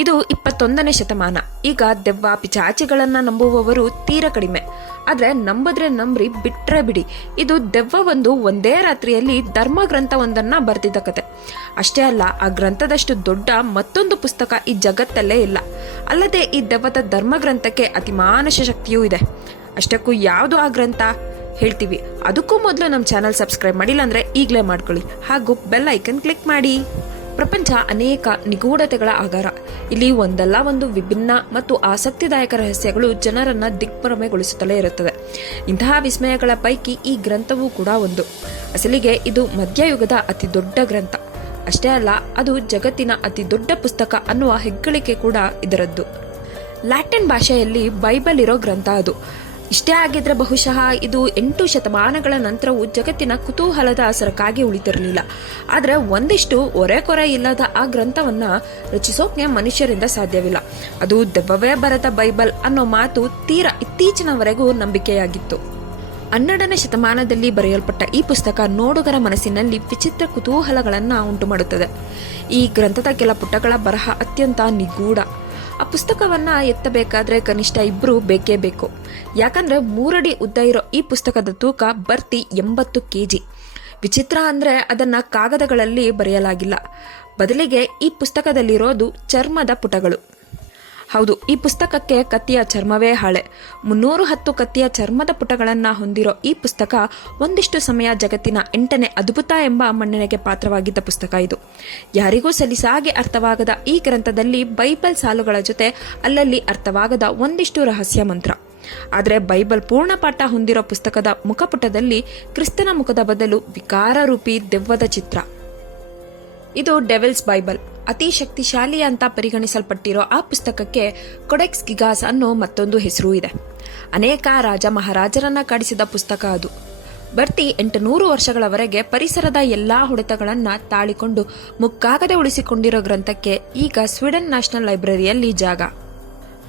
ಇದು ಇಪ್ಪತ್ತೊಂದನೇ ಶತಮಾನ. ಈಗ ದೆವ್ವ ಪಿಚಾಚಿಗಳನ್ನ ನಂಬುವವರು ತೀರ ಕಡಿಮೆ. ಆದ್ರೆ ನಂಬಿದ್ರೆ ನಂಬ್ರಿ ಬಿಟ್ರೆ ಬಿಡಿ. ಇದು ದೆವ್ವ ಒಂದು ಒಂದೇ ರಾತ್ರಿಯಲ್ಲಿ ಧರ್ಮ ಗ್ರಂಥವೊಂದನ್ನ ಬರೆದಿದ್ದ ಕತೆ. ಅಷ್ಟೇ ಅಲ್ಲ, ಆ ಗ್ರಂಥದಷ್ಟು ದೊಡ್ಡ ಮತ್ತೊಂದು ಪುಸ್ತಕ ಈ ಜಗತ್ತಲ್ಲೇ ಇಲ್ಲ. ಅಲ್ಲದೆ ಈ ದೆವ್ವದ ಧರ್ಮ ಗ್ರಂಥಕ್ಕೆ ಅತಿ ಮಾನಸ ಶಕ್ತಿಯೂ ಇದೆ. ಅಷ್ಟಕ್ಕೂ ಯಾವುದು ಆ ಗ್ರಂಥ? ಹೇಳ್ತೀವಿ. ಅದಕ್ಕೂ ಮೊದಲು ನಮ್ಮ ಚಾನಲ್ ಸಬ್ಸ್ಕ್ರೈಬ್ ಮಾಡಿಲ್ಲ ಅಂದ್ರೆ ಈಗಲೇ ಮಾಡ್ಕೊಳ್ಳಿ. ಹಾಗೂ ಬೆಲ್ ಐಕನ್ ಕ್ಲಿಕ್ ಮಾಡಿ. ಪ್ರಪಂಚ ಅನೇಕ ನಿಗೂಢತೆಗಳ ಆಗಾರ ಇಲ್ಲಿ ಒಂದಲ್ಲ ಒಂದು ವಿಭಿನ್ನ ಮತ್ತು ಆಸಕ್ತಿದಾಯಕ ರಹಸ್ಯಗಳು ಜನರನ್ನ ದಿಗ್ಭ್ರಮೆಗೊಳಿಸುತ್ತಲೇ ಇರುತ್ತದೆ ಇಂತಹ ವಿಸ್ಮಯಗಳ ಪೈಕಿ ಈ ಗ್ರಂಥವೂ ಕೂಡ ಒಂದು. ಅಸಲಿಗೆ ಇದು ಮಧ್ಯಯುಗದ ಅತಿ ದೊಡ್ಡ ಗ್ರಂಥ. ಅಷ್ಟೇ ಅಲ್ಲ, ಅದು ಜಗತ್ತಿನ ಅತಿ ದೊಡ್ಡ ಪುಸ್ತಕ ಅನ್ನುವ ಹೆಗ್ಗಳಿಕೆ ಕೂಡ ಇದರದ್ದು. ಲ್ಯಾಟಿನ್ ಭಾಷೆಯಲ್ಲಿ ಬೈಬಲ್ ಇರೋ ಗ್ರಂಥ ಅದು. ಇಷ್ಟೇ ಆಗಿದ್ರೆ ಬಹುಶಃ ಇದು ಎಂಟು ಶತಮಾನಗಳ ನಂತರವೂ ಜಗತ್ತಿನ ಕುತೂಹಲದ ಸರಕಾಗಿ ಉಳಿತಿರಲಿಲ್ಲ ಆದರೆ ಒಂದಿಷ್ಟು ಒರೆಕೊರೆ ಇಲ್ಲದ ಆ ಗ್ರಂಥವನ್ನ ರಚಿಸೋಕೆ ಮನುಷ್ಯರಿಂದ ಸಾಧ್ಯವಿಲ್ಲ. ಅದು ದೆವ್ವವೇ ಬರದ ಬೈಬಲ್ ಅನ್ನೋ ಮಾತು ತೀರ ಇತ್ತೀಚಿನವರೆಗೂ ನಂಬಿಕೆಯಾಗಿತ್ತು. ಹನ್ನೆರಡನೇ ಶತಮಾನದಲ್ಲಿ ಬರೆಯಲ್ಪಟ್ಟ ಈ ಪುಸ್ತಕ ನೋಡುಗರ ಮನಸ್ಸಿನಲ್ಲಿ ವಿಚಿತ್ರ ಕುತೂಹಲಗಳನ್ನು ಉಂಟು ಮಾಡುತ್ತದೆ ಈ ಗ್ರಂಥದ ಕೆಲ ಪುಟಗಳ ಬರಹ ಅತ್ಯಂತ ನಿಗೂಢ. ಆ ಪುಸ್ತಕವನ್ನ ಎತ್ತಬೇಕಾದ್ರೆ ಕನಿಷ್ಠ ಇಬ್ರು ಬೇಕೇ ಬೇಕು. ಯಾಕಂದ್ರೆ ಮೂರಡಿ ಉದ್ದ ಇರೋ ಈ ಪುಸ್ತಕದ ತೂಕ ಬರ್ತಿ ಎಂಬತ್ತು ಕೆಜಿ. ವಿಚಿತ್ರ ಅಂದ್ರೆ ಅದನ್ನ ಕಾಗದಗಳಲ್ಲಿ ಬರೆಯಲಾಗಿಲ್ಲ. ಬದಲಿಗೆ ಈ ಪುಸ್ತಕದಲ್ಲಿರೋದು ಚರ್ಮದ ಪುಟಗಳು. ಹೌದು, ಈ ಪುಸ್ತಕಕ್ಕೆ ಕತ್ತಿಯ ಚರ್ಮವೇ ಹಾಳೆ. ಮುನ್ನೂರು ಹತ್ತು ಕತ್ತಿಯ ಚರ್ಮದ ಪುಟಗಳನ್ನು ಹೊಂದಿರೋ ಈ ಪುಸ್ತಕ ಒಂದಿಷ್ಟು ಸಮಯ ಜಗತ್ತಿನ ಎಂಟನೇ ಅದ್ಭುತ ಎಂಬ ಮನ್ನಣೆಗೆ ಪಾತ್ರವಾಗಿದ್ದ ಪುಸ್ತಕ ಇದು. ಯಾರಿಗೂ ಸಲಿಸಾಗಿ ಅರ್ಥವಾಗದ ಈ ಗ್ರಂಥದಲ್ಲಿ ಬೈಬಲ್ ಸಾಲುಗಳ ಜೊತೆ ಅಲ್ಲಲ್ಲಿ ಅರ್ಥವಾಗದ ಒಂದಿಷ್ಟು ರಹಸ್ಯ ಮಂತ್ರ. ಆದರೆ ಬೈಬಲ್ ಪೂರ್ಣ ಪಾಠ ಹೊಂದಿರೋ ಪುಸ್ತಕದ ಮುಖಪುಟದಲ್ಲಿ ಕ್ರಿಸ್ತನ ಮುಖದ ಬದಲು ವಿಕಾರರೂಪಿ ದೆವ್ವದ ಚಿತ್ರ. ಇದು ಡೆವಿಲ್ಸ್ ಬೈಬಲ್. ಅತಿ ಶಕ್ತಿಶಾಲಿ ಅಂತ ಪರಿಗಣಿಸಲ್ಪಟ್ಟಿರೋ ಆ ಪುಸ್ತಕಕ್ಕೆ ಕೊಡೆಕ್ಸ್ ಗಿಗಾಸ್ ಅನ್ನೋ ಮತ್ತೊಂದು ಹೆಸರು ಇದೆ. ಅನೇಕ ರಾಜ ಮಹಾರಾಜರನ್ನ ಕಾಡಿಸಿದ ಪುಸ್ತಕ ಅದು. ಬರ್ತಿ ಎಂಟುನೂರು ವರ್ಷಗಳವರೆಗೆ ಪರಿಸರದ ಎಲ್ಲಾ ಹೊಡೆತಗಳನ್ನ ತಾಳಿಕೊಂಡು ಮುಕ್ಕಾಗದೆ ಉಳಿಸಿಕೊಂಡಿರೋ ಗ್ರಂಥಕ್ಕೆ ಈಗ ಸ್ವೀಡನ್ ನ್ಯಾಷನಲ್ ಲೈಬ್ರರಿಯಲ್ಲಿ ಜಾಗ.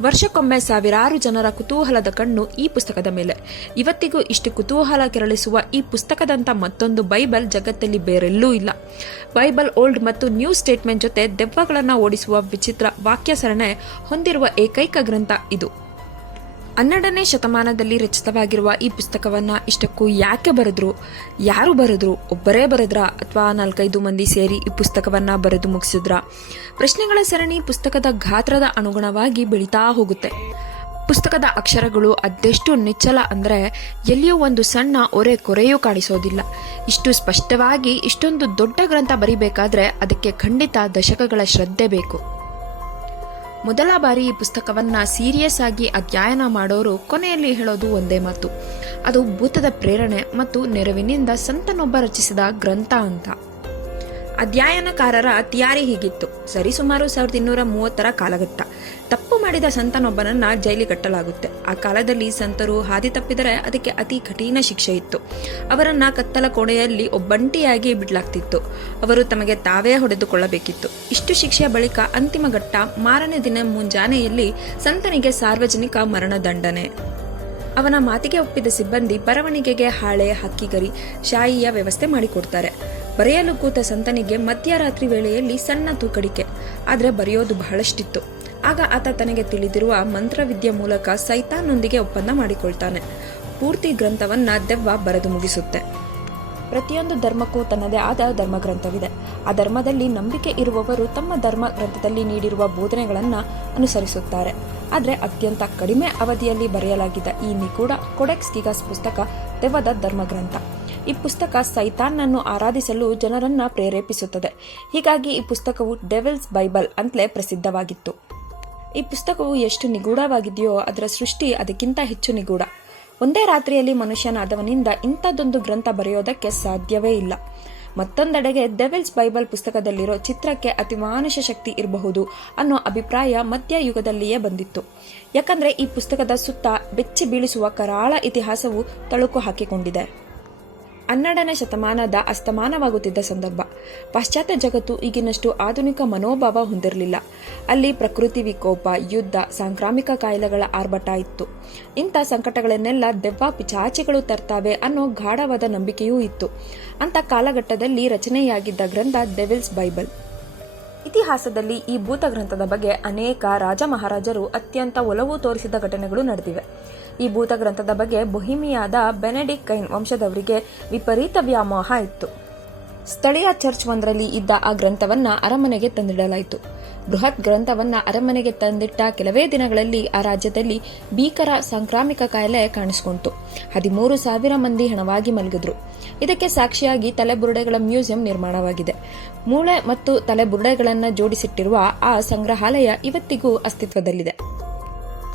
ವರ್ಷಕ್ಕೊಮ್ಮೆ ಸಾವಿರಾರು ಜನರ ಕುತೂಹಲದ ಕಣ್ಣು ಈ ಪುಸ್ತಕದ ಮೇಲೆ. ಇವತ್ತಿಗೂ ಇಷ್ಟು ಕುತೂಹಲ ಕೆರಳಿಸುವ ಈ ಪುಸ್ತಕದಂತ ಮತ್ತೊಂದು ಬೈಬಲ್ ಜಗತ್ತಲ್ಲಿ ಬೇರೆಲ್ಲೂ ಇಲ್ಲ. ಬೈಬಲ್ ಓಲ್ಡ್ ಮತ್ತು ನ್ಯೂ ಸ್ಟೇಟ್ಮೆಂಟ್ ಜೊತೆ ದೆವ್ವಗಳನ್ನು ಓಡಿಸುವ ವಿಚಿತ್ರ ವಾಕ್ಯ ಸರಣೆ ಹೊಂದಿರುವ ಏಕೈಕ ಗ್ರಂಥ ಇದು. ಹನ್ನೆರಡನೇ ಶತಮಾನದಲ್ಲಿ ರಚಿತವಾಗಿರುವ ಈ ಪುಸ್ತಕವನ್ನ ಇಷ್ಟಕ್ಕೂ ಯಾಕೆ ಬರೆದ್ರು? ಯಾರು ಬರೆದ್ರು? ಒಬ್ಬರೇ ಬರೆದ್ರ? ಅಥವಾ ನಾಲ್ಕೈದು ಮಂದಿ ಸೇರಿ ಈ ಪುಸ್ತಕವನ್ನ ಬರೆದು ಮುಗಿಸಿದ್ರ? ಪ್ರಶ್ನೆಗಳ ಸರಣಿ ಪುಸ್ತಕದ ಗಾತ್ರದ ಅನುಗುಣವಾಗಿ ಬೆಳೀತಾ ಹೋಗುತ್ತೆ. ಪುಸ್ತಕದ ಅಕ್ಷರಗಳು ಅದೆಷ್ಟು ನಿಚ್ಚಲ ಅಂದರೆ ಎಲ್ಲಿಯೂ ಒಂದು ಸಣ್ಣ ಒರೆ ಕೊರೆಯೂ ಕಾಣಿಸೋದಿಲ್ಲ. ಇಷ್ಟು ಸ್ಪಷ್ಟವಾಗಿ ಇಷ್ಟೊಂದು ದೊಡ್ಡ ಗ್ರಂಥ ಬರಿಬೇಕಾದ್ರೆ ಅದಕ್ಕೆ ಖಂಡಿತ ದಶಕಗಳ ಶ್ರದ್ಧೆ ಬೇಕು. ಮೊದಲ ಬಾರಿ ಈ ಪುಸ್ತಕವನ್ನ ಸೀರಿಯಸ್ ಆಗಿ ಅಧ್ಯಯನ ಮಾಡೋರು ಕೊನೆಯಲ್ಲಿ ಹೇಳೋದು ಒಂದೇ ಮಾತು. ಅದು ಭೂತದ ಪ್ರೇರಣೆ ಮತ್ತು ನೆರವಿನಿಂದ ಸಂತನೊಬ್ಬ ರಚಿಸಿದ ಗ್ರಂಥ ಅಂತ. ಅಧ್ಯಯನಕಾರರ ತಿಯಾರಿ ಹೀಗಿತ್ತು. ಸರಿಸುಮಾರು ಸಾವಿರದ ಇನ್ನೂರ ಮೂವತ್ತರ ಕಾಲಘಟ್ಟ. ತಪ್ಪು ಮಾಡಿದ ಸಂತನೊಬ್ಬನನ್ನ ಜೈಲಿ ಕಟ್ಟಲಾಗುತ್ತೆ. ಆ ಕಾಲದಲ್ಲಿ ಸಂತರು ಹಾದಿ ತಪ್ಪಿದರೆ ಅದಕ್ಕೆ ಅತಿ ಕಠಿಣ ಶಿಕ್ಷೆ ಇತ್ತು. ಅವರನ್ನ ಕತ್ತಲ ಕೋಣೆಯಲ್ಲಿ ಒಬ್ಬಂಟಿಯಾಗಿ ಬಿಡಲಾಗ್ತಿತ್ತು. ಅವರು ತಮಗೆ ತಾವೇ ಹೊಡೆದುಕೊಳ್ಳಬೇಕಿತ್ತು. ಇಷ್ಟು ಶಿಕ್ಷೆಯ ಬಳಿಕ ಅಂತಿಮ ಘಟ್ಟ ಮಾರನೇ ದಿನ ಮುಂಜಾನೆಯಲ್ಲಿ ಸಂತನಿಗೆ ಸಾರ್ವಜನಿಕ ಮರಣದಂಡನೆ ಅವನ ಮಾತಿಗೆ ಒಪ್ಪಿದ ಸಿಬ್ಬಂದಿ ಬರವಣಿಗೆಗೆ ಹಾಳೆ ಹಕ್ಕಿಗರಿ ಶಾಯಿಯ ವ್ಯವಸ್ಥೆ ಮಾಡಿಕೊಡ್ತಾರೆ. ಬರೆಯಲು ಕೂತ ಸಂತನಿಗೆ ಮಧ್ಯರಾತ್ರಿ ವೇಳೆಯಲ್ಲಿ ಸಣ್ಣ ತೂಕಡಿಕೆ. ಆದರೆ ಬರೆಯೋದು ಬಹಳಷ್ಟಿತ್ತು. ಆಗ ಆತ ತನಗೆ ತಿಳಿದಿರುವ ಮಂತ್ರವಿದ್ಯೆ ಮೂಲಕ ಸೈತಾನ್ನೊಂದಿಗೆ ಒಪ್ಪಂದ ಮಾಡಿಕೊಳ್ತಾನೆ. ಪೂರ್ತಿ ಗ್ರಂಥವನ್ನ ದೆವ್ವ ಬರೆದು ಮುಗಿಸುತ್ತೆ. ಪ್ರತಿಯೊಂದು ಧರ್ಮಕ್ಕೂ ತನ್ನದೇ ಆದ ಧರ್ಮಗ್ರಂಥವಿದೆ. ಆ ಧರ್ಮದಲ್ಲಿ ನಂಬಿಕೆ ಇರುವವರು ತಮ್ಮ ಧರ್ಮ ಗ್ರಂಥದಲ್ಲಿ ನೀಡಿರುವ ಬೋಧನೆಗಳನ್ನು ಅನುಸರಿಸುತ್ತಾರೆ. ಆದರೆ ಅತ್ಯಂತ ಕಡಿಮೆ ಅವಧಿಯಲ್ಲಿ ಬರೆಯಲಾಗಿದ್ದ ಈ ನಿಗೂಢ ಕೊಡೆಕ್ಸ್ ಗಿಗಾಸ್ ಪುಸ್ತಕ ದೆವ್ವದ ಧರ್ಮಗ್ರಂಥ. ಈ ಪುಸ್ತಕ ಸೈತಾನ್ನನ್ನು ಆರಾಧಿಸಲು ಜನರನ್ನ ಪ್ರೇರೇಪಿಸುತ್ತದೆ. ಹೀಗಾಗಿ ಈ ಪುಸ್ತಕವು ಡೆವಿಲ್ಸ್ ಬೈಬಲ್ ಅಂತಲೇ ಪ್ರಸಿದ್ಧವಾಗಿತ್ತು. ಈ ಪುಸ್ತಕವು ಎಷ್ಟು ನಿಗೂಢವಾಗಿದೆಯೋ ಅದರ ಸೃಷ್ಟಿ ಅದಕ್ಕಿಂತ ಹೆಚ್ಚು ನಿಗೂಢ. ಒಂದೇ ರಾತ್ರಿಯಲ್ಲಿ ಮನುಷ್ಯನಾದವನಿಂದ ಇಂಥದ್ದೊಂದು ಗ್ರಂಥ ಬರೆಯೋದಕ್ಕೆ ಸಾಧ್ಯವೇ ಇಲ್ಲ. ಮತ್ತೊಂದೆಡೆಗೆ ಡೆವಿಲ್ಸ್ ಬೈಬಲ್ ಪುಸ್ತಕದಲ್ಲಿರೋ ಚಿತ್ರಕ್ಕೆ ಅತಿ ಮಾನುಷ ಶಕ್ತಿ ಇರಬಹುದು ಅನ್ನೋ ಅಭಿಪ್ರಾಯ ಮಧ್ಯಯುಗದಲ್ಲಿಯೇ ಬಂದಿತ್ತು. ಯಾಕಂದ್ರೆ ಈ ಪುಸ್ತಕದ ಸುತ್ತ ಬೆಚ್ಚಿ ಬೀಳಿಸುವ ಕರಾಳ ಇತಿಹಾಸವು ತಳುಕು ಹಾಕಿಕೊಂಡಿದೆ. ಹನ್ನೆರಡನೇ ಶತಮಾನದ ಅಸ್ತಮಾನವಾಗುತ್ತಿದ್ದ ಸಂದರ್ಭ. ಪಾಶ್ಚಾತ್ಯ ಜಗತ್ತು ಈಗಿನಷ್ಟು ಆಧುನಿಕ ಮನೋಭಾವ ಹೊಂದಿರಲಿಲ್ಲ. ಅಲ್ಲಿ ಪ್ರಕೃತಿ ವಿಕೋಪ, ಯುದ್ಧ, ಸಾಂಕ್ರಾಮಿಕ ಕಾಯಿಲೆಗಳ ಆರ್ಭಟ ಇತ್ತು. ಇಂಥ ಸಂಕಟಗಳನ್ನೆಲ್ಲ ದೆವ್ವ ಪಿಚಾಚಿಗಳು ತರ್ತಾವೆ ಅನ್ನೋ ಗಾಢವಾದ ನಂಬಿಕೆಯೂ ಇತ್ತು. ಅಂಥ ಕಾಲಘಟ್ಟದಲ್ಲಿ ರಚನೆಯಾಗಿದ್ದ ಗ್ರಂಥ ಡೆವಿಲ್ಸ್ ಬೈಬಲ್ ಇತಿಹಾಸದಲ್ಲಿ ಈ ಭೂತ ಗ್ರಂಥದ ಬಗ್ಗೆ ಅನೇಕ ರಾಜ ಮಹಾರಾಜರು ಅತ್ಯಂತ ಒಲವು ತೋರಿಸಿದ ಘಟನೆಗಳು ನಡೆದಿವೆ. ಈ ಭೂತ ಗ್ರಂಥದ ಬಗ್ಗೆ ಬೊಹಿಮಿಯಾದ ಬೆನೆಡಿಕ್ ಕೈನ್ ವಂಶದವರಿಗೆ ವಿಪರೀತ ವ್ಯಾಮೋಹ ಇತ್ತು. ಸ್ಥಳೀಯ ಚರ್ಚ್ ಒಂದರಲ್ಲಿ ಇದ್ದ ಆ ಗ್ರಂಥವನ್ನ ಅರಮನೆಗೆ ತಂದಿಡಲಾಯಿತು. ಬೃಹತ್ ಗ್ರಂಥವನ್ನ ಅರಮನೆಗೆ ತಂದಿಟ್ಟ ಕೆಲವೇ ದಿನಗಳಲ್ಲಿ ಆ ರಾಜ್ಯದಲ್ಲಿ ಭೀಕರ ಸಾಂಕ್ರಾಮಿಕ ಕಾಯಿಲೆ ಕಾಣಿಸಿಕೊಂಡಿತು ಹದಿಮೂರು ಸಾವಿರ ಮಂದಿ ಹಣವಾಗಿ ಮಲಗಿದ್ರು. ಇದಕ್ಕೆ ಸಾಕ್ಷಿಯಾಗಿ ತಲೆಬುರುಡೆಗಳ ಮ್ಯೂಸಿಯಂ ನಿರ್ಮಾಣವಾಗಿದೆ. ಮೂಳೆ ಮತ್ತು ತಲೆಬುರುಡೆಗಳನ್ನು ಜೋಡಿಸಿಟ್ಟಿರುವ ಆ ಸಂಗ್ರಹಾಲಯ ಇವತ್ತಿಗೂ ಅಸ್ತಿತ್ವದಲ್ಲಿದೆ.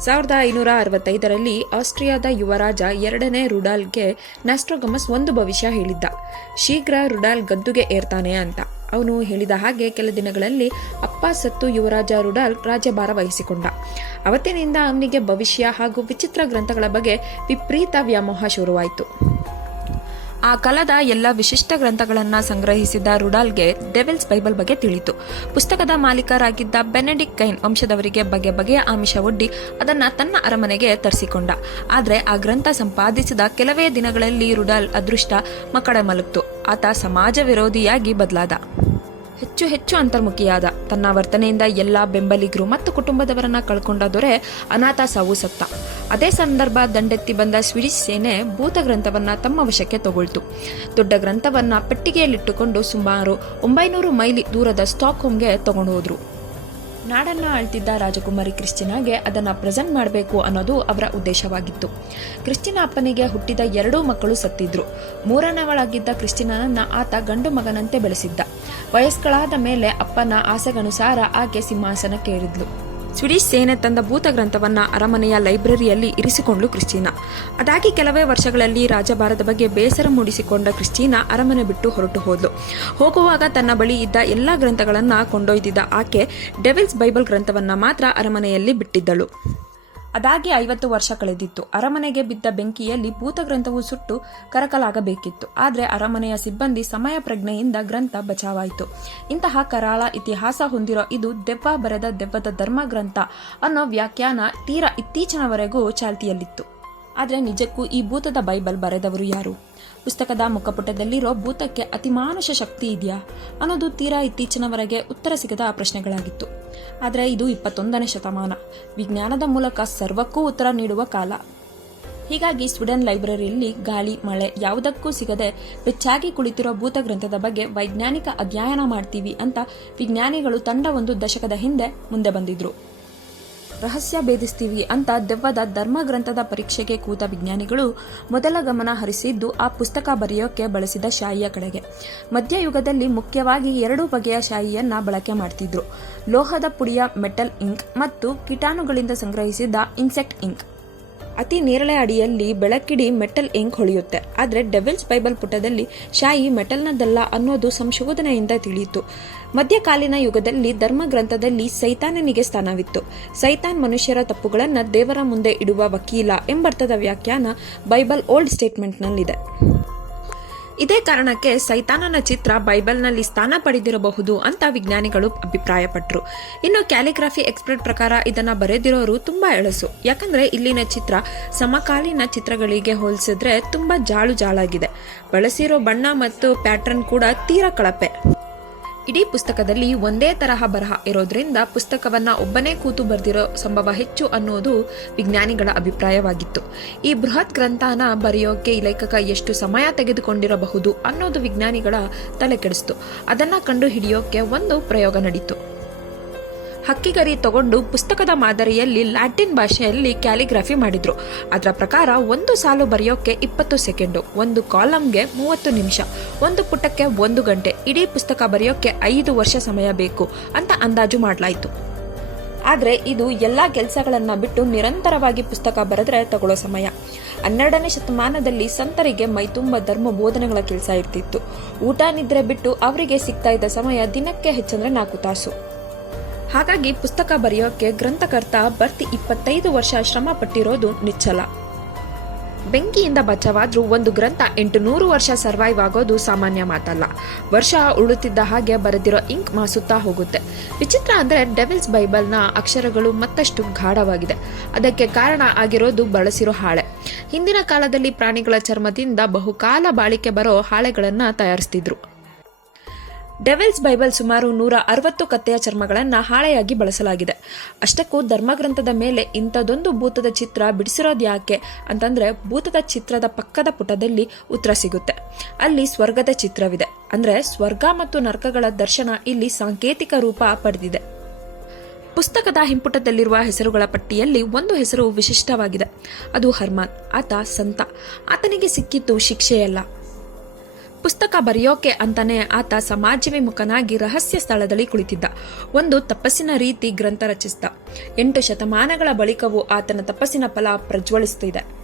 ಸಾವಿರದ ಐನೂರ ಅರವತ್ತೈದರಲ್ಲಿ ಆಸ್ಟ್ರಿಯಾದ ಯುವರಾಜ ಎರಡನೇ ರುಡಾಲ್ಗೆ ನಾಸ್ಟ್ರೋಗಮಸ್ ಒಂದು ಭವಿಷ್ಯ ಹೇಳಿದ್ದ. ಶೀಘ್ರ ರುಡಾಲ್ ಗದ್ದುಗೆ ಏರ್ತಾನೆ ಅಂತ. ಅವನು ಹೇಳಿದ ಹಾಗೆ ಕೆಲ ದಿನಗಳಲ್ಲಿ ಅಪ್ಪ ಸತ್ತು ಯುವರಾಜ ರುಡಾಲ್ ರಾಜ್ಯಭಾರ ವಹಿಸಿಕೊಂಡ. ಅವತ್ತಿನಿಂದ ಅವನಿಗೆ ಭವಿಷ್ಯ ಹಾಗೂ ವಿಚಿತ್ರ ಗ್ರಂಥಗಳ ಬಗ್ಗೆ ವಿಪರೀತ ವ್ಯಾಮೋಹ ಶುರುವಾಯಿತು. ಆ ಕಾಲದ ಎಲ್ಲ ವಿಶಿಷ್ಟ ಗ್ರಂಥಗಳನ್ನು ಸಂಗ್ರಹಿಸಿದ ರುಡಾಲ್ಗೆ ಡೆವಿಲ್ಸ್ ಬೈಬಲ್ ಬಗ್ಗೆ ತಿಳಿತು. ಪುಸ್ತಕದ ಮಾಲೀಕರಾಗಿದ್ದ ಬೆನೆಡಿಕ್ ಕೈನ್ ವಂಶದವರಿಗೆ ಬಗೆ ಬಗೆಯ ಆಮಿಷ ಒಡ್ಡಿ ಅದನ್ನು ತನ್ನ ಅರಮನೆಗೆ ತರಿಸಿಕೊಂಡ. ಆದರೆ ಆ ಗ್ರಂಥ ಸಂಪಾದಿಸಿದ ಕೆಲವೇ ದಿನಗಳಲ್ಲಿ ರುಡಾಲ್ ಅದೃಷ್ಟ ಮಕ್ಕಳ ಮಲಗ್ತು ಆತ ಸಮಾಜ ವಿರೋಧಿಯಾಗಿ ಬದಲಾದ. ಹೆಚ್ಚು ಹೆಚ್ಚು ಅಂತರ್ಮುಖಿಯಾದ. ತನ್ನ ವರ್ತನೆಯಿಂದ ಎಲ್ಲ ಬೆಂಬಲಿಗರು ಮತ್ತು ಕುಟುಂಬದವರನ್ನ ಕಳ್ಕೊಂಡ ದೊರೆ ಅನಾಥ ಸಾವು ಸತ್ತ. ಅದೇ ಸಂದರ್ಭ ದಂಡೆತ್ತಿ ಬಂದ ಸ್ವಿಡಿಶ್ ಸೇನೆ ಭೂತ ಗ್ರಂಥವನ್ನ ತಮ್ಮ ವಶಕ್ಕೆ ತಗೊಳ್ತು. ದೊಡ್ಡ ಗ್ರಂಥವನ್ನ ಪೆಟ್ಟಿಗೆಯಲ್ಲಿಟ್ಟುಕೊಂಡು ಸುಮಾರು ಒಂಬೈನೂರು ಮೈಲಿ ದೂರದ ಸ್ಟಾಕ್ ಹೋಮ್ಗೆ ತಗೊಂಡು ಹೋದ್ರು. ನಾಡನ್ನ ಆಳ್ತಿದ್ದ ರಾಜಕುಮಾರಿ ಕ್ರಿಸ್ಟಿನಾಗೆ ಅದನ್ನ ಪ್ರೆಸೆಂಟ್ ಮಾಡಬೇಕು ಅನ್ನೋದು ಅವರ ಉದ್ದೇಶವಾಗಿತ್ತು. ಕ್ರಿಸ್ಟಿನ ಅಪ್ಪನಿಗೆ ಹುಟ್ಟಿದ ಎರಡೂ ಮಕ್ಕಳು ಸತ್ತಿದ್ರು. ಮೂರನವಳಾಗಿದ್ದ ಕ್ರಿಸ್ಟಿನನ್ನ ಆತ ಗಂಡು ಮಗನಂತೆ ಬೆಳೆಸಿದ್ದ. ವಯಸ್ಕಳಾದ ಮೇಲೆ ಅಪ್ಪನ ಆಸೆಗನುಸಾರ ಆಕೆ ಸಿಂಹಾಸನಕ್ಕೇರಿದ್ಲು. ಸ್ವಿಡಿಶ್ ಸೇನೆ ತಂದ ಭೂತ ಗ್ರಂಥವನ್ನ ಅರಮನೆಯ ಲೈಬ್ರರಿಯಲ್ಲಿ ಇರಿಸಿಕೊಂಡ್ಲು ಕ್ರಿಸ್ಟಿನಾ. ಅದಾಗಿ ಕೆಲವೇ ವರ್ಷಗಳಲ್ಲಿ ರಾಜಭಾರದ ಬಗ್ಗೆ ಬೇಸರ ಮೂಡಿಸಿಕೊಂಡ ಕ್ರಿಸ್ಟಿನಾ ಅರಮನೆ ಬಿಟ್ಟು ಹೊರಟು ಹೋದ್ಲು. ಹೋಗುವಾಗ ತನ್ನ ಬಳಿ ಇದ್ದ ಎಲ್ಲಾ ಗ್ರಂಥಗಳನ್ನ ಕೊಂಡೊಯ್ದಿದ್ದ ಆಕೆ ಡೆವಿಲ್ಸ್ ಬೈಬಲ್ ಗ್ರಂಥವನ್ನ ಮಾತ್ರ ಅರಮನೆಯಲ್ಲಿ ಬಿಟ್ಟಿದ್ದಳು. ಅದಾಗಿ ಐವತ್ತು ವರ್ಷ ಕಳೆದಿತ್ತು. ಅರಮನೆಗೆ ಬಿದ್ದ ಬೆಂಕಿಯಲ್ಲಿ ಭೂತಗ್ರಂಥವು ಸುಟ್ಟು ಕರಕಲಾಗಬೇಕಿತ್ತು. ಆದರೆ ಅರಮನೆಯ ಸಿಬ್ಬಂದಿ ಸಮಯ ಪ್ರಜ್ಞೆಯಿಂದ ಗ್ರಂಥ ಬಚಾವಾಯಿತು. ಇಂತಹ ಕರಾಳ ಇತಿಹಾಸ ಹೊಂದಿರೋ ಇದು ದೆವ್ವ ಬರೆದ ದೆವ್ವದ ಧರ್ಮ ಗ್ರಂಥ ಅನ್ನೋ ವ್ಯಾಖ್ಯಾನ ತೀರಾ ಇತ್ತೀಚಿನವರೆಗೂ ಚಾಲ್ತಿಯಲ್ಲಿತ್ತು. ಆದರೆ ನಿಜಕ್ಕೂ ಈ ಭೂತದ ಬೈಬಲ್ ಬರೆದವರು ಯಾರು? ಪುಸ್ತಕದ ಮುಖಪುಟದಲ್ಲಿರೋ ಭೂತಕ್ಕೆ ಅತಿಮಾನುಷ ಶಕ್ತಿ ಇದೆಯಾ? ಅನ್ನೋದು ತೀರಾ ಇತ್ತೀಚಿನವರೆಗೆ ಉತ್ತರ ಸಿಗದ ಪ್ರಶ್ನೆಗಳಾಗಿತ್ತು. ಆದರೆ ಇದು ಇಪ್ಪತ್ತೊಂದನೇ ಶತಮಾನ. ವಿಜ್ಞಾನದ ಮೂಲಕ ಸರ್ವಕ್ಕೂ ಉತ್ತರ ನೀಡುವ ಕಾಲ. ಹೀಗಾಗಿ ಸ್ವೀಡನ್ ಲೈಬ್ರರಿಯಲ್ಲಿ ಗಾಳಿ, ಮಳೆ ಯಾವುದಕ್ಕೂ ಸಿಗದೆ ಬೆಚ್ಚಾಗಿ ಕುಳಿತಿರೋ ಭೂತ ಗ್ರಂಥದ ಬಗ್ಗೆ ವೈಜ್ಞಾನಿಕ ಅಧ್ಯಯನ ಮಾಡ್ತೀವಿ ಅಂತ ವಿಜ್ಞಾನಿಗಳು ತಂಡ ಒಂದು ದಶಕದ ಹಿಂದೆ ಮುಂದೆ ಬಂದಿದ್ರು. ರಹಸ್ಯ ಭೇದಿಸ್ತೀವಿ ಅಂತ ದೆವ್ವದ ಧರ್ಮ ಗ್ರಂಥದ ಪರೀಕ್ಷೆಗೆ ಕೂತ ವಿಜ್ಞಾನಿಗಳು ಮೊದಲ ಗಮನ ಹರಿಸಿದ್ದು ಆ ಪುಸ್ತಕ ಬರೆಯೋಕೆ ಬಳಸಿದ ಶಾಯಿಯ ಕಡೆಗೆ. ಮಧ್ಯಯುಗದಲ್ಲಿ ಮುಖ್ಯವಾಗಿ ಎರಡು ಬಗೆಯ ಶಾಯಿಯನ್ನ ಬಳಕೆ ಮಾಡ್ತಿದ್ರು. ಲೋಹದ ಪುಡಿಯ ಮೆಟಲ್ ಇಂಕ್ ಮತ್ತು ಕೀಟಾಣುಗಳಿಂದ ಸಂಗ್ರಹಿಸಿದ ಇನ್ಸೆಕ್ಟ್ ಇಂಕ್. ಅತಿ ನೇರಳೆ ಅಡಿಯಲ್ಲಿ ಬೆಳಕಿಡಿ ಮೆಟಲ್ ಇಂಕ್ ಹೊಳೆಯುತ್ತೆ. ಆದರೆ ಡೆವಿಲ್ಸ್ ಬೈಬಲ್ ಪುಟದಲ್ಲಿ ಶಾಯಿ ಮೆಟಲ್ನದಲ್ಲ ಅನ್ನೋದು ಸಂಶೋಧನೆಯಿಂದ ತಿಳಿಯಿತು. ಮಧ್ಯಕಾಲೀನ ಯುಗದಲ್ಲಿ ಧರ್ಮ ಗ್ರಂಥದಲ್ಲಿ ಸೈತಾನನಿಗೆ ಸ್ಥಾನವಿತ್ತು. ಸೈತಾನ್ ಮನುಷ್ಯರ ತಪ್ಪುಗಳನ್ನು ದೇವರ ಮುಂದೆ ಇಡುವ ವಕೀಲ ಎಂಬರ್ಥದ ವ್ಯಾಖ್ಯಾನ ಬೈಬಲ್ ಓಲ್ಡ್ ಸ್ಟೇಟ್ಮೆಂಟ್ನಲ್ಲಿದೆ. ಇದೇ ಕಾರಣಕ್ಕೆ ಸೈತಾನನ ಚಿತ್ರ ಬೈಬಲ್ನಲ್ಲಿ ಸ್ಥಾನ ಪಡೆದಿರಬಹುದು ಅಂತ ವಿಜ್ಞಾನಿಗಳು ಅಭಿಪ್ರಾಯಪಟ್ಟರು ಇನ್ನು ಕ್ಯಾಲಿಗ್ರಾಫಿ ಎಕ್ಸ್ಪರ್ಟ್ ಪ್ರಕಾರ ಇದನ್ನ ಬರೆದಿರೋರು ತುಂಬಾ ಎಳಸು. ಯಾಕಂದ್ರೆ ಇಲ್ಲಿನ ಚಿತ್ರ ಸಮಕಾಲೀನ ಚಿತ್ರಗಳಿಗೆ ಹೋಲಿಸಿದ್ರೆ ತುಂಬಾ ಜಾಳು ಜಾಳಾಗಿದೆ. ಬಳಸಿರೋ ಬಣ್ಣ ಮತ್ತು ಪ್ಯಾಟರ್ನ್ ಕೂಡ ತೀರಾ ಕಳಪೆ. ಇಡೀ ಪುಸ್ತಕದಲ್ಲಿ ಒಂದೇ ತರಹ ಬರಹ ಇರೋದ್ರಿಂದ ಪುಸ್ತಕವನ್ನ ಒಬ್ಬನೇ ಕೂತು ಬರೆದಿರೋ ಸಂಭವ ಹೆಚ್ಚು ಅನ್ನೋದು ವಿಜ್ಞಾನಿಗಳ ಅಭಿಪ್ರಾಯವಾಗಿತ್ತು. ಈ ಬೃಹತ್ ಗ್ರಂಥನ ಬರೆಯೋಕೆ ಲೇಖಕ ಎಷ್ಟು ಸಮಯ ತೆಗೆದುಕೊಂಡಿರಬಹುದು ಅನ್ನೋದು ವಿಜ್ಞಾನಿಗಳ ತಲೆ ಕೆಡಿಸ್ತು ಅದನ್ನ ಕಂಡು ಹಿಡಿಯೋಕೆ ಒಂದು ಪ್ರಯೋಗ ನಡೀತು. ಹಕ್ಕಿಗರಿ ತಗೊಂಡು ಪುಸ್ತಕದ ಮಾದರಿಯಲ್ಲಿ ಲ್ಯಾಟಿನ್ ಭಾಷೆಯಲ್ಲಿ ಕ್ಯಾಲಿಗ್ರಫಿ ಮಾಡಿದ್ರು. ಅದರ ಪ್ರಕಾರ ಒಂದು ಸಾಲು ಬರೆಯೋಕೆ ಇಪ್ಪತ್ತು ಸೆಕೆಂಡು, ಒಂದು ಕಾಲಮ್ಗೆ ಮೂವತ್ತು ನಿಮಿಷ, ಒಂದು ಪುಟಕ್ಕೆ ಒಂದು ಗಂಟೆ, ಇಡೀ ಪುಸ್ತಕ ಬರೆಯೋಕೆ ಐದು ವರ್ಷ ಸಮಯ ಬೇಕು ಅಂತ ಅಂದಾಜು ಮಾಡಲಾಯಿತು. ಆದರೆ ಇದು ಎಲ್ಲ ಕೆಲಸಗಳನ್ನ ಬಿಟ್ಟು ನಿರಂತರವಾಗಿ ಪುಸ್ತಕ ಬರೆದ್ರೆ ತಗೊಳ್ಳೋ ಸಮಯ. ಹನ್ನೆರಡನೇ ಶತಮಾನದಲ್ಲಿ ಸಂತರಿಗೆ ಮೈತುಂಬ ಧರ್ಮ ಬೋಧನೆಗಳ ಕೆಲಸ ಇರ್ತಿತ್ತು. ಊಟ ನಿದ್ರೆ ಬಿಟ್ಟು ಅವರಿಗೆ ಸಿಗ್ತಾ ಇದ್ದ ಸಮಯ ದಿನಕ್ಕೆ ಹೆಚ್ಚಂದ್ರೆ ನಾಲ್ಕು ತಾಸು. ಹಾಗಾಗಿ ಪುಸ್ತಕ ಬರೆಯೋಕೆ ಗ್ರಂಥಕರ್ತ ಬರ್ತಿ ಇಪ್ಪತ್ತೈದು ವರ್ಷ ಶ್ರಮ ಪಟ್ಟಿರೋದು ನಿಚ್ಚಲ. ಬೆಂಕಿಯಿಂದ ಬಚಾವಾದ್ರೂ ಒಂದು ಗ್ರಂಥ ಎಂಟು ನೂರು ವರ್ಷ ಸರ್ವೈವ್ ಆಗೋದು ಸಾಮಾನ್ಯ ಮಾತಲ್ಲ. ವರ್ಷ ಉಳುತ್ತಿದ್ದ ಹಾಗೆ ಬರೆದಿರೋ ಇಂಕ್ ಮಾಸುತ್ತಾ ಹೋಗುತ್ತೆ. ವಿಚಿತ್ರ ಅಂದ್ರೆ ಡೆವಿಲ್ಸ್ ಬೈಬಲ್ನ ಅಕ್ಷರಗಳು ಮತ್ತಷ್ಟು ಗಾಢವಾಗಿದೆ. ಅದಕ್ಕೆ ಕಾರಣ ಆಗಿರೋದು ಬಳಸಿರೋ ಹಾಳೆ. ಹಿಂದಿನ ಕಾಲದಲ್ಲಿ ಪ್ರಾಣಿಗಳ ಚರ್ಮದಿಂದ ಬಹುಕಾಲ ಬಾಳಿಕೆ ಬರೋ ಹಾಳೆಗಳನ್ನ ತಯಾರಿಸ್ತಿದ್ರು. ಡೆವಿಲ್ಸ್ ಬೈಬಲ್ ಸುಮಾರು ನೂರ ಅರವತ್ತು ಕತ್ತೆಯ ಚರ್ಮಗಳನ್ನು ಹಾಳೆಯಾಗಿ ಬಳಸಲಾಗಿದೆ. ಅಷ್ಟಕ್ಕೂ ಧರ್ಮಗ್ರಂಥದ ಮೇಲೆ ಇಂಥದೊಂದು ಭೂತದ ಚಿತ್ರ ಬಿಡಿಸಿರೋದು ಯಾಕೆ ಅಂತಂದ್ರೆ ಭೂತದ ಚಿತ್ರದ ಪಕ್ಕದ ಪುಟದಲ್ಲಿ ಉತ್ತರ ಸಿಗುತ್ತೆ. ಅಲ್ಲಿ ಸ್ವರ್ಗದ ಚಿತ್ರವಿದೆ. ಅಂದ್ರೆ ಸ್ವರ್ಗ ಮತ್ತು ನರಕಗಳ ದರ್ಶನ ಇಲ್ಲಿ ಸಾಂಕೇತಿಕ ರೂಪ ಪಡೆದಿದೆ. ಪುಸ್ತಕದ ಹಿಂಪುಟದಲ್ಲಿರುವ ಹೆಸರುಗಳ ಪಟ್ಟಿಯಲ್ಲಿ ಒಂದು ಹೆಸರು ವಿಶಿಷ್ಟವಾಗಿದೆ. ಅದು ಹರ್ಮಾನ್, ಆತ ಸಂತ. ಆತನಿಗೆ ಸಿಕ್ಕಿದ್ದು ಶಿಕ್ಷೆಯಲ್ಲ. ಪುಸ್ತಕ ಬರೆಯೋಕೆ ಅಂತಾನೆ ಆತ ಸಮಾಜವಿಮುಖನಾಗಿ ರಹಸ್ಯ ಸ್ಥಳದಲ್ಲಿ ಕುಳಿತಿದ್ದ. ಒಂದು ತಪಸ್ಸಿನ ರೀತಿ ಗ್ರಂಥ ರಚಿಸಿದ. ಎಂಟು ಶತಮಾನಗಳ ಬಳಿಕವೂ ಆತನ ತಪಸ್ಸಿನ ಫಲ ಪ್ರಜ್ವಲಿಸುತ್ತಿದೆ.